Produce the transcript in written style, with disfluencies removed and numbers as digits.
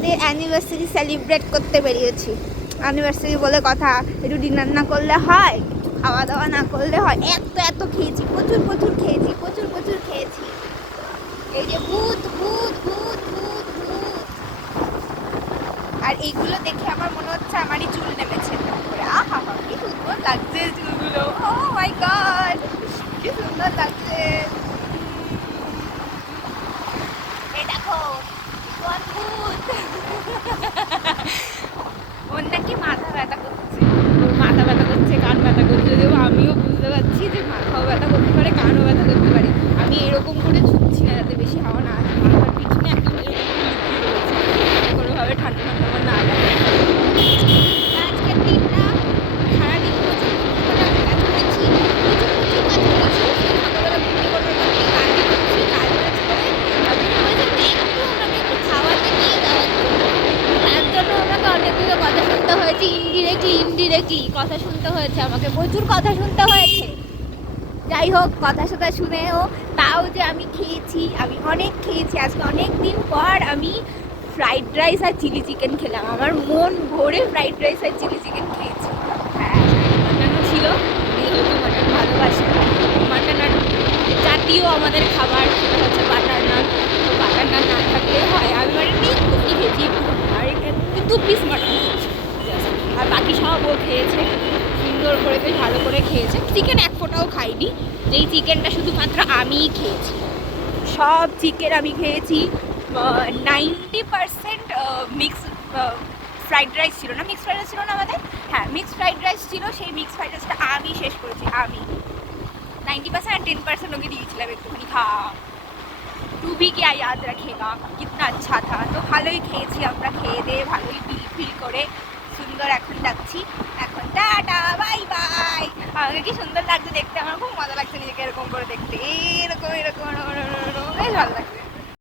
আমাদের anniversary celebrate করতে বেরিয়েছি। অ্যানিভার্সারি বলে কথা, একটু ডিনার না করলে হয়, একটু খাওয়া দাওয়া না করলে হয়। এত খেয়েছি, প্রচুর খেয়েছি, প্রচুর খেয়েছি। এই যে ভূত ভূত ভূত ভূত ভূত, আর এইগুলো দেখে আমার মনে হচ্ছে আমারই চুল নেমেছে। আহা কি সুন্দর লাগছে চুলগুলো, ও মাই গড কি সুন্দর লাগছে। এই দেখো অদ্ভুত, ওর নাকি মাথা ব্যথা করছে, ওর মাথা ব্যথা করছে, কান ব্যথা করছে। যদিও আমিও বুঝতে পারছি যে মাথাও ব্যথা করতে পারে, কানও ব্যথা করতে পারে। আমি এরকম করে ঝুঁকছি না যাতে বেশি হাওয়া না আসে, মাথার পিছনে একদম এরকম কোনোভাবে ঠান্ডা আমার না লাগে। আজকের দিনটা সারাদিন প্রচুর কাজ করেছি, সকালবেলা ঘুমিয়ে পড়বার পর থেকে কাজ করছি, কাজ করে একটু খাওয়াতে নিয়ে যাওয়ার জন্য। তার জন্য আমাকে অনেকগুলো কথা শুনতে হয়েছে, ইনডিরেক্টলি কথা শুনতে হয়েছে, আমাকে প্রচুর কথা শুনতে হয়েছে। যাই হোক, কথা শুনেও তাও যে আমি খেয়েছি, আমি অনেক খেয়েছি। আজকে অনেক দিন পর আমি ফ্রাইড রাইস আর চিলি চিকেন খেলাম, আমার মন ভরে ফ্রাইড রাইস আর চিলি চিকেন খেয়েছি। হ্যাঁ, মাটনও ছিল, যেহেতু মাটন ভালোবাসে। মাটন আর জাতীয় আমাদের খাবার সেটা হচ্ছে বাটার নান। তো বাটার নান না থাকলে হয়, আমি মানে একটু খেয়েছি, আর 2 পিস মাটন, আর বাকি সব ও খেয়েছে সুন্দর করে, বেশ ভালো করে খেয়েছে। চিকেন এক ফোঁটাও খাইনি, যেই চিকেনটা শুধুমাত্র আমিই খেয়েছি। সব চিকেন আমি খেয়েছি। 90% মিক্স ফ্রাইড রাইস ছিল না, মিক্সড ফ্রাইড রাইস ছিল না আমাদের, হ্যাঁ মিক্সড ফ্রাইড রাইস ছিল। সেই মিক্সড ফ্রাইড রাইসটা আমি শেষ করেছি, আমি 90% আর 10% ওকে দিয়েছিলাম একটুখানি খা, তু ভি क्या याद रखेगा, कितना अच्छा था। তো ভালোই খেয়েছি আমরা, খেয়ে দিয়ে ভালোই ফিল করে সুন্দর এখন যাচ্ছি। এখন টাটা বাই বাই। আমাকে কি সুন্দর লাগছে দেখতে, আমার খুব মজা লাগছে নিজেকে এরকম করে দেখতে, এরকম বেশ ভালো লাগছে।